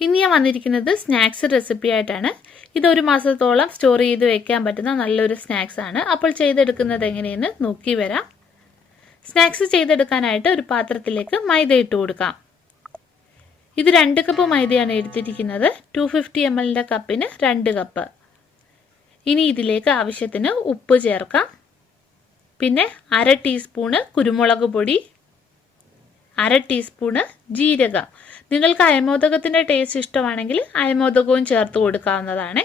ഇനി ഞാൻ വന്നിരിക്കുന്നത് സ്നാക്സ് റെസിപ്പി ആയിട്ടാണ്. ഇതൊരു മാസത്തോളം സ്റ്റോർ ചെയ്ത് വെക്കാൻ പറ്റുന്ന നല്ലൊരു സ്നാക്സ് ആണ്. അപ്പോൾ ചെയ്തെടുക്കുന്നത് എങ്ങനെയെന്ന് നോക്കി വരാം. സ്നാക്സ് ചെയ്തെടുക്കാനായിട്ട് ഒരു പാത്രത്തിലേക്ക് മൈദ ഇട്ട് കൊടുക്കാം. ഇത് 2 കപ്പ് മൈദയാണ് എടുത്തിരിക്കുന്നത്. 250 ml കപ്പിന് 2 കപ്പ്. ഇനി ഇതിലേക്ക് ആവശ്യത്തിന് ഉപ്പ് ചേർക്കാം. പിന്നെ 1/2 ടീസ്പൂണ് കുരുമുളക് പൊടി, 1/2 ടീസ്പൂണ് ജീരകം. നിങ്ങൾക്ക് അയമോദകത്തിൻ്റെ ടേസ്റ്റ് ഇഷ്ടമാണെങ്കിൽ അയമോദകവും ചേർത്ത് കൊടുക്കാവുന്നതാണ്.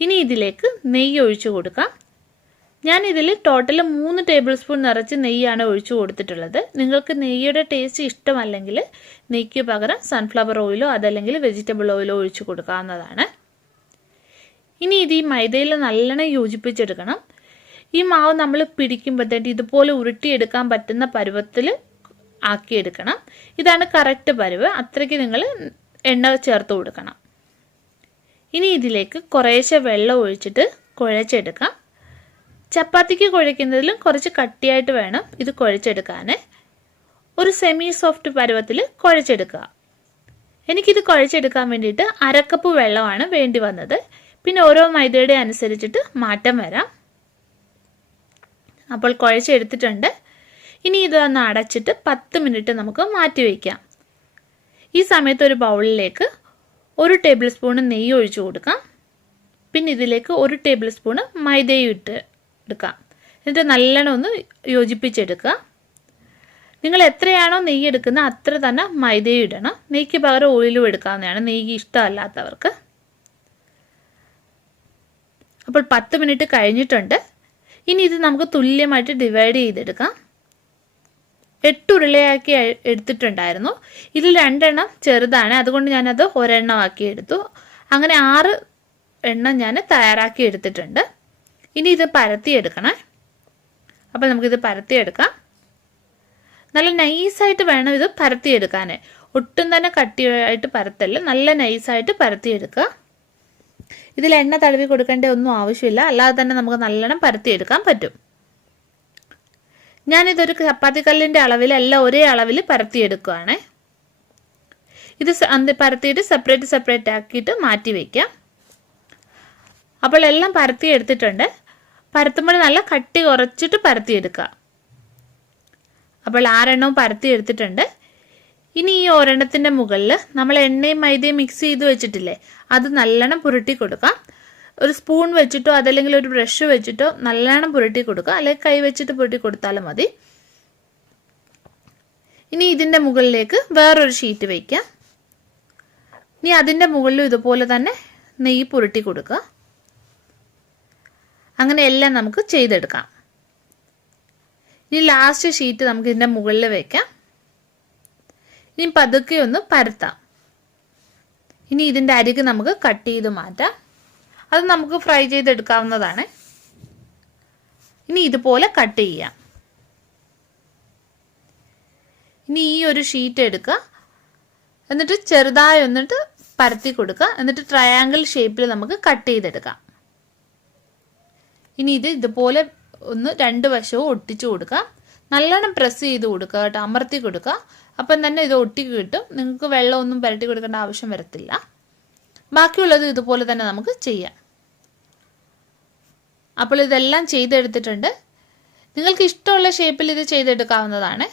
ഇനി ഇതിലേക്ക് നെയ്യ് ഒഴിച്ചു കൊടുക്കാം. ഞാൻ ഇതിൽ ടോട്ടൽ 3 ടേബിൾ സ്പൂൺ നിറച്ച് നെയ്യാണ് ഒഴിച്ചു കൊടുത്തിട്ടുള്ളത്. നിങ്ങൾക്ക് നെയ്യുടെ ടേസ്റ്റ് ഇഷ്ടമല്ലെങ്കിൽ നെയ്ക്ക് പകരം സൺഫ്ലവർ ഓയിലോ അതല്ലെങ്കിൽ വെജിറ്റബിൾ ഓയിലോ ഒഴിച്ചു കൊടുക്കാവുന്നതാണ്. ഇനി ഇത് ഈ മൈദയിൽ നല്ലോണം യോജിപ്പിച്ചെടുക്കണം. ഈ മാവ് നമ്മൾ പിടിക്കുമ്പോഴത്തേക്ക് ഇതുപോലെ ഉരുട്ടിയെടുക്കാൻ പറ്റുന്ന പരുവത്തിൽ ആക്കിയെടുക്കണം. ഇതാണ് കറക്റ്റ് പരുവ്. അത്രയ്ക്ക് നിങ്ങൾ എണ്ണ ചേർത്ത് കൊടുക്കണം. ഇനി ഇതിലേക്ക് കുറേശ്ശെ വെള്ളം ഒഴിച്ചിട്ട് കുഴച്ചെടുക്കാം. ചപ്പാത്തിക്ക് കുഴയ്ക്കുന്നതിലും കുറച്ച് കട്ടിയായിട്ട് വേണം ഇത് കുഴച്ചെടുക്കാൻ. ഒരു സെമി സോഫ്റ്റ് പരുവത്തിൽ കുഴച്ചെടുക്കുക. എനിക്കിത് കുഴച്ചെടുക്കാൻ വേണ്ടിയിട്ട് 1/2 കപ്പ് വെള്ളമാണ് വേണ്ടി വന്നത്. പിന്നെ ഓരോ മൈദയുടെ അനുസരിച്ചിട്ട് മാറ്റം വരാം. അപ്പോൾ കുഴച്ചെടുത്തിട്ടുണ്ട്. ഇനി ഇതൊന്ന് അടച്ചിട്ട് 10 മിനിറ്റ് നമുക്ക് മാറ്റി വയ്ക്കാം. ഈ സമയത്ത് ഒരു ബൗളിലേക്ക് 1 ടേബിൾ സ്പൂൺ നെയ്യ് ഒഴിച്ചു കൊടുക്കാം. പിന്നെ ഇതിലേക്ക് 1 ടേബിൾ സ്പൂൺ മൈദയും ഇട്ട് എടുക്കാം. എന്നിട്ട് നല്ലോണം ഒന്ന് യോജിപ്പിച്ചെടുക്കുക. നിങ്ങൾ എത്രയാണോ നെയ്യ് എടുക്കുന്നത് അത്ര തന്നെ മൈദയും ഇടണം. നെയ്ക്ക് പകരം ഓയിലും എടുക്കാവുന്നതാണ്, നെയ്യ് ഇഷ്ടമല്ലാത്തവർക്ക്. അപ്പോൾ 10 മിനിറ്റ് കഴിഞ്ഞിട്ടുണ്ട്. ഇനി ഇത് നമുക്ക് തുല്യമായിട്ട് ഡിവൈഡ് ചെയ്തെടുക്കാം. 8 ഉരുളയാക്കി എടുത്തിട്ടുണ്ടായിരുന്നു. ഇതിൽ 2 എണ്ണം ചെറുതാണ്, അതുകൊണ്ട് ഞാനത് ഒരെണ്ണം ആക്കി എടുത്തു. അങ്ങനെ 6 എണ്ണം ഞാൻ തയ്യാറാക്കി എടുത്തിട്ടുണ്ട്. ഇനി ഇത് പരത്തിയെടുക്കണം. അപ്പോൾ നമുക്കിത് പരത്തിയെടുക്കാം. നല്ല നൈസായിട്ട് വേണം ഇത് പരത്തിയെടുക്കാൻ. ഒട്ടും തന്നെ കട്ടിയായിട്ട് പരത്തല്ല, നല്ല നൈസായിട്ട് പരത്തിയെടുക്കുക. ഇതിൽ എണ്ണ തടവി കൊടുക്കേണ്ട ഒന്നും ആവശ്യമില്ല, അല്ലാതെ തന്നെ നമുക്ക് നല്ലോണം പരത്തിയെടുക്കാൻ പറ്റും. ഞാനിതൊരു ചപ്പാത്തി കല്ലിൻ്റെ അളവിലല്ല, ഒരേ അളവിൽ പരത്തിയെടുക്കുകയാണ്. ഇത് പരത്തിയിട്ട് സെപ്പറേറ്റ് ആക്കിയിട്ട് മാറ്റി വയ്ക്കാം. അപ്പോൾ എല്ലാം പരത്തിയെടുത്തിട്ടുണ്ട്. പരത്തുമ്പോൾ നല്ല കട്ടി കുറച്ചിട്ട് പരത്തിയെടുക്കുക. അപ്പോൾ 6 എണ്ണവും പരത്തിയെടുത്തിട്ടുണ്ട്. ഇനി ഈ ഒരെണ്ണത്തിൻ്റെ മുകളിൽ നമ്മൾ എണ്ണയും മൈദയും മിക്സ് ചെയ്ത് വെച്ചിട്ടില്ലേ, അത് നല്ലോണം പുരട്ടി കൊടുക്കാം. ഒരു സ്പൂൺ വെച്ചിട്ടോ അതല്ലെങ്കിൽ ഒരു ബ്രഷ് വെച്ചിട്ടോ നല്ലോണം പുരട്ടി കൊടുക്കുക, അല്ലെങ്കിൽ കൈ വെച്ചിട്ട് പുരട്ടി കൊടുത്താലും മതി. ഇനി ഇതിൻ്റെ മുകളിലേക്ക് വേറൊരു ഷീറ്റ് വയ്ക്കാം. ഇനി അതിൻ്റെ മുകളിലും ഇതുപോലെ തന്നെ നെയ്യ് പുരട്ടി കൊടുക്കുക. അങ്ങനെ എല്ലാം നമുക്ക് ചെയ്തെടുക്കാം. ഇനി ലാസ്റ്റ് ഷീറ്റ് നമുക്ക് ഇതിൻ്റെ മുകളിൽ വയ്ക്കാം. ഇനി പതുക്കെ ഒന്ന് പരത്താം. ഇനി ഇതിൻ്റെ അരിക് നമുക്ക് കട്ട് ചെയ്ത് മാറ്റാം. അത് നമുക്ക് ഫ്രൈ ചെയ്തെടുക്കാവുന്നതാണ്. ഇനി ഇതുപോലെ കട്ട് ചെയ്യാം. ഇനി ഈ ഒരു ഷീറ്റ് എടുക്കുക. എന്നിട്ട് ചെറുതായി ഒന്നിട്ട് പരത്തി കൊടുക്കുക. എന്നിട്ട് ട്രയാങ്കിൾ ഷേപ്പിൽ നമുക്ക് കട്ട് ചെയ്തെടുക്കാം. ഇനി ഇത് ഇതുപോലെ ഒന്ന് 2 വശവും ഒട്ടിച്ചു കൊടുക്കുക. നല്ലോണം പ്രസ് ചെയ്ത് കൊടുക്കുക കേട്ടോ, അമർത്തി കൊടുക്കുക. അപ്പം തന്നെ ഇത് ഒട്ടി കിട്ടും. നിങ്ങൾക്ക് വെള്ളമൊന്നും പുരട്ടി കൊടുക്കേണ്ട ആവശ്യം വരത്തില്ല. ബാക്കിയുള്ളത് ഇതുപോലെ തന്നെ നമുക്ക് ചെയ്യാം. അപ്പോൾ ഇതെല്ലാം ചെയ്തെടുത്തിട്ടുണ്ട്. നിങ്ങൾക്ക് ഇഷ്ടമുള്ള ഷേപ്പിൽ ഇത് ചെയ്തെടുക്കാവുന്നതാണ്.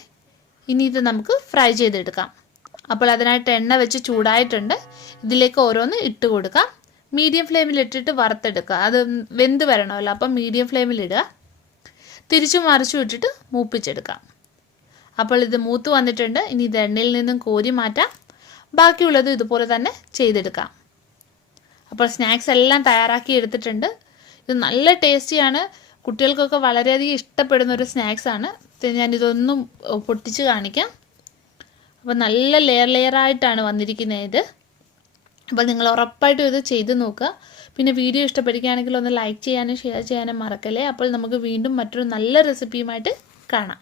ഇനി ഇത് നമുക്ക് ഫ്രൈ ചെയ്തെടുക്കാം. അപ്പോൾ അതിനായിട്ട് എണ്ണ വെച്ച് ചൂടായിട്ടുണ്ട്. ഇതിലേക്ക് ഓരോന്ന് ഇട്ട് കൊടുക്കാം. മീഡിയം ഫ്ലെയിമിൽ ഇട്ടിട്ട് വറുത്തെടുക്കുക. അത് വെന്ത് വരണമല്ലോ, അപ്പം മീഡിയം ഫ്ലെയിമിൽ ഇടുക. തിരിച്ചു മറിച്ചു ഇട്ടിട്ട് മൂപ്പിച്ചെടുക്കാം. അപ്പോൾ ഇത് മൂത്ത് വന്നിട്ടുണ്ട്. ഇനി ഇത് എണ്ണയിൽ നിന്നും കോരി മാറ്റാം. ബാക്കിയുള്ളത് ഇതുപോലെ തന്നെ ചെയ്തെടുക്കാം. അപ്പോൾ സ്നാക്സ് എല്ലാം തയ്യാറാക്കി എടുത്തിട്ടുണ്ട്. ഇത് നല്ല ടേസ്റ്റിയാണ്. കുട്ടികൾക്കൊക്കെ വളരെയധികം ഇഷ്ടപ്പെടുന്ന ഒരു സ്നാക്സാണ്. ഞാനിതൊന്നും പൊട്ടിച്ച് കാണിക്കാം. അപ്പോൾ നല്ല ലെയറായിട്ടാണ് വന്നിരിക്കുന്നത് ഇത്. അപ്പോൾ നിങ്ങൾ ഉറപ്പായിട്ടും ഇത് ചെയ്ത് നോക്കുക. പിന്നെ വീഡിയോ ഇഷ്ടപ്പെടുകയാണെങ്കിൽ ഒന്ന് ലൈക്ക് ചെയ്യാനും ഷെയർ ചെയ്യാനും മറക്കല്ലേ. അപ്പോൾ നമുക്ക് വീണ്ടും മറ്റൊരു നല്ല റെസിപ്പിയുമായിട്ട് കാണാം.